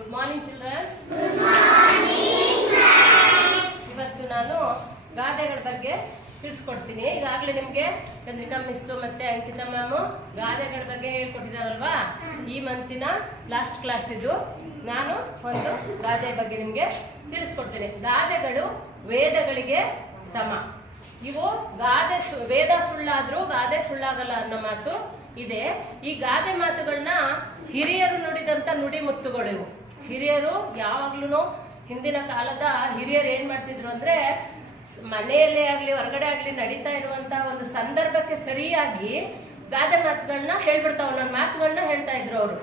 Good morning children. ಇವತ್ತು ನಾನು ಗಾದೆಗಳ ಬಗ್ಗೆ ತಿಳಿಸ್ಕೊಡ್ತೀನಿ. ಈಗಾಗಲೇ ನಿಮಗೆ ಚಂದ್ರಿಕಾ ಮಿಸ್ಸು ಮತ್ತೆ ಅಂಕಿತಾ ಮ್ಯಾಮು ಗಾದೆಗಳ ಬಗ್ಗೆ ಹೇಳ್ಕೊಟ್ಟಿದ್ದಾರಲ್ವಾ. ಈ ಮಂತಿನ ಲಾಸ್ಟ್ ಕ್ಲಾಸ್ ಇದು. ನಾನು ಒಂದು ಗಾದೆ ಬಗ್ಗೆ ನಿಮಗೆ ತಿಳಿಸ್ಕೊಡ್ತೀನಿ. ಗಾದೆಗಳು ವೇದಗಳಿಗೆ ಸಮ. ಇವು ವೇದ ಸುಳ್ಳಾದ್ರೂ ಗಾದೆ ಸುಳ್ಳಾಗಲ್ಲ ಅನ್ನೋ ಮಾತು ಇದೆ. ಈ ಗಾದೆ ಮಾತುಗಳನ್ನ ಹಿರಿಯರು ನುಡಿದಂತ ನುಡಿ ಮುತ್ತುಗಳು ಇವು. ಹಿರಿಯರು ಯಾವಾಗ್ಲೂ ಹಿಂದಿನ ಕಾಲದ ಹಿರಿಯರು ಏನ್ ಮಾಡ್ತಿದ್ರು ಅಂದ್ರೆ, ಮನೆಯಲ್ಲೇ ಆಗ್ಲಿ ಹೊರಗಡೆ ಆಗ್ಲಿ ನಡೀತಾ ಇರುವಂತಹ ಒಂದು ಸಂದರ್ಭಕ್ಕೆ ಸರಿಯಾಗಿ ಗಾದೆ ಮಾತುಗಳನ್ನ ಹೇಳ್ಬಿಡ್ತಾವ. ನನ್ನ ಮಾತುಗಳನ್ನ ಹೇಳ್ತಾ ಇದ್ರು ಅವರು.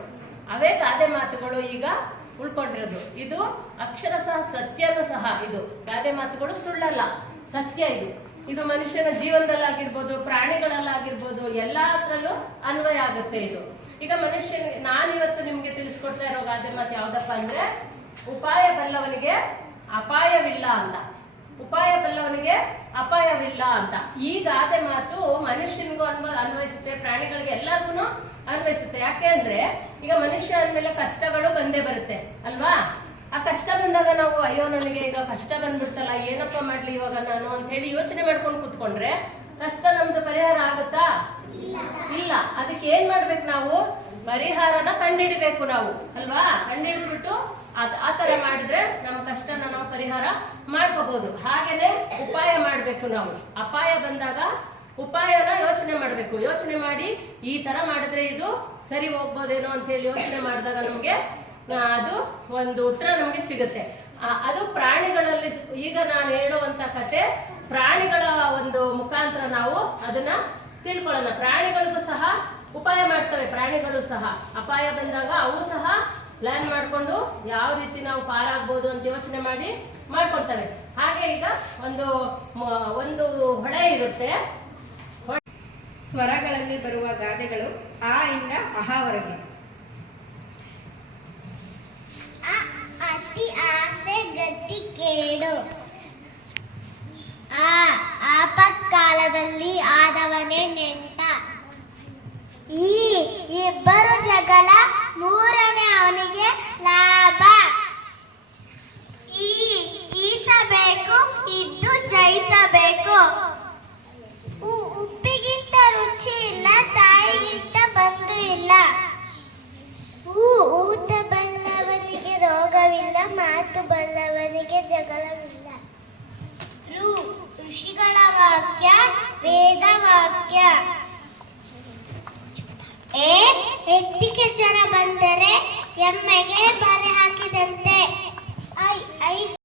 ಅವೇ ಗಾದೆ ಮಾತುಗಳು ಈಗ ಉಳ್ಕೊಂಡಿರೋದು. ಇದು ಅಕ್ಷರಶಃ ಸತ್ಯನೂ ಸಹ. ಇದು ಗಾದೆ ಮಾತುಗಳು ಸುಳ್ಳಲ್ಲ, ಸತ್ಯ. ಇದು ಮನುಷ್ಯನ ಜೀವನದಲ್ಲಾಗಿರ್ಬೋದು, ಪ್ರಾಣಿಗಳಲ್ಲಾಗಿರ್ಬೋದು, ಎಲ್ಲಾದ್ರಲ್ಲೂ ಅನ್ವಯ ಆಗುತ್ತೆ ಇದು. ಈಗ ಮನುಷ್ಯನಿಗೆ ನಾನಿವತ್ತು ನಿಮ್ಗೆ ತಿಳಿಸ್ಕೊಡ್ತಾ ಇರೋ ಗಾದೆ ಮಾತು ಯಾವ್ದಪ್ಪ ಅಂದ್ರೆ, ಉಪಾಯ ಬಲ್ಲವನಿಗೆ ಅಪಾಯವಿಲ್ಲ ಅಂತ. ಉಪಾಯ ಬಲ್ಲವನಿಗೆ ಅಪಾಯವಿಲ್ಲ ಅಂತ. ಈ ಗಾದೆ ಮಾತು ಮನುಷ್ಯನಿಗೂ ಅನ್ವಯಿಸುತ್ತೆ, ಪ್ರಾಣಿಗಳಿಗೆ ಎಲ್ಲರಿಗೂ ಅನ್ವಯಿಸುತ್ತೆ. ಯಾಕೆ ಅಂದ್ರೆ, ಈಗ ಮನುಷ್ಯ ಅಂದ್ಮೇಲೆ ಕಷ್ಟಗಳು ಬಂದೇ ಬರುತ್ತೆ ಅಲ್ವಾ. ಆ ಕಷ್ಟ ಬಂದಾಗ ನಾವು ಅಯ್ಯೋ ನನಗೆ ಈಗ ಕಷ್ಟ ಬಂದ್ಬಿಡ್ತಲ್ಲ, ಏನಪ್ಪ ಮಾಡ್ಲಿ ಇವಾಗ ನಾನು ಅಂತ ಹೇಳಿ ಯೋಚನೆ ಮಾಡ್ಕೊಂಡು ಕುತ್ಕೊಂಡ್ರೆ ಕಷ್ಟ ನಮ್ದು ಪರಿಹಾರ ಆಗುತ್ತಾ? ಇಲ್ಲ. ಅದಕ್ಕೆ ಏನ್ ಮಾಡ್ಬೇಕು ನಾವು? ಪರಿಹಾರನ ಕಂಡುಹಿಡಿಬೇಕು ನಾವು ಅಲ್ವಾ. ಕಂಡುಹಿಡಿದ್ಬಿಟ್ಟು ಆ ತರ ಮಾಡಿದ್ರೆ ನಮ್ಮ ಕಷ್ಟನ ನಾವು ಪರಿಹಾರ ಮಾಡ್ಕೋಬಹುದು. ಹಾಗೇನೆ ಉಪಾಯ ಮಾಡ್ಬೇಕು ನಾವು. ಅಪಾಯ ಬಂದಾಗ ಉಪಾಯನ ಯೋಚನೆ ಮಾಡ್ಬೇಕು. ಯೋಚನೆ ಮಾಡಿ ಈ ತರ ಮಾಡಿದ್ರೆ ಇದು ಸರಿ ಹೋಗ್ಬೋದೇನೋ ಅಂತ ಹೇಳಿ ಯೋಚನೆ ಮಾಡಿದಾಗ ನಮ್ಗೆ ಅದು ಒಂದು ಉತ್ತರ ನಮ್ಗೆ ಸಿಗುತ್ತೆ. ಅದು ಪ್ರಾಣಿಗಳಲ್ಲಿ. ಈಗ ನಾನು ಹೇಳುವಂತ ಕತೆ ಪ್ರಾಣಿಗಳ ಒಂದು ಮುಖಾಂತರ ನಾವು ಅದನ್ನ ತಿಳ್ಕೊಳ್ಳೋಣ. ಪ್ರಾಣಿಗಳಿಗೂ ಸಹ ಉಪಾಯ ಮಾಡ್ತವೆ. ಪ್ರಾಣಿಗಳು ಸಹ ಅಪಾಯ ಬಂದಾಗ ಅವು ಸಹ ಪ್ಲಾನ್ ಮಾಡ್ಕೊಂಡು ಯಾವ ರೀತಿ ನಾವು ಪಾರಾಗ್ಬೋದು ಅಂತ ಯೋಚನೆ ಮಾಡಿ ಮಾಡ್ಕೊಳ್ತವೆ. ಹಾಗೆ ಈಗ ಒಂದು ಹೊಳೆ ಇರುತ್ತೆ. ಸ್ವರಗಳಲ್ಲಿ ಬರುವ ಗಾದೆಗಳು ಆ ಇಂದ ಅಹಾವರೆಗೆ. ಅತಿ ಆಸೆ ಗತಿ ಕೇಡು. ಆಪತ್ಕಾಲದಲ್ಲಿ ಆದವನೇ ನೆಂಟ. ಈ ಇಬ್ಬರು ಜಗಳ, ಮೂರನೇ ಅವನಿಗೆ ಲಾಭ. ಈಸಬೇಕು, ಇದ್ದು ಜಯಿಸಬೇಕು. ಉಪ್ಪಿಗಿಂತ ರುಚಿ ಇಲ್ಲ, ತಾಯಿಗಿಂತ ಬಂಧು ಇಲ್ಲ. ಊಟ ಬಲ್ಲವನಿಗೆ ರೋಗವಿಲ್ಲ, ಮಾತು ಬಲ್ಲವನಿಗೆ ಜಗಳವಿಲ್ಲ. ಋಷಿಗಳ ವಾಕ್ಯ ವೇದವಾಕ್ಯ. ಎತ್ತಿಗೆ ಜ್ವರ ಬಂದರೆ ಎಮ್ಮೆಗೆ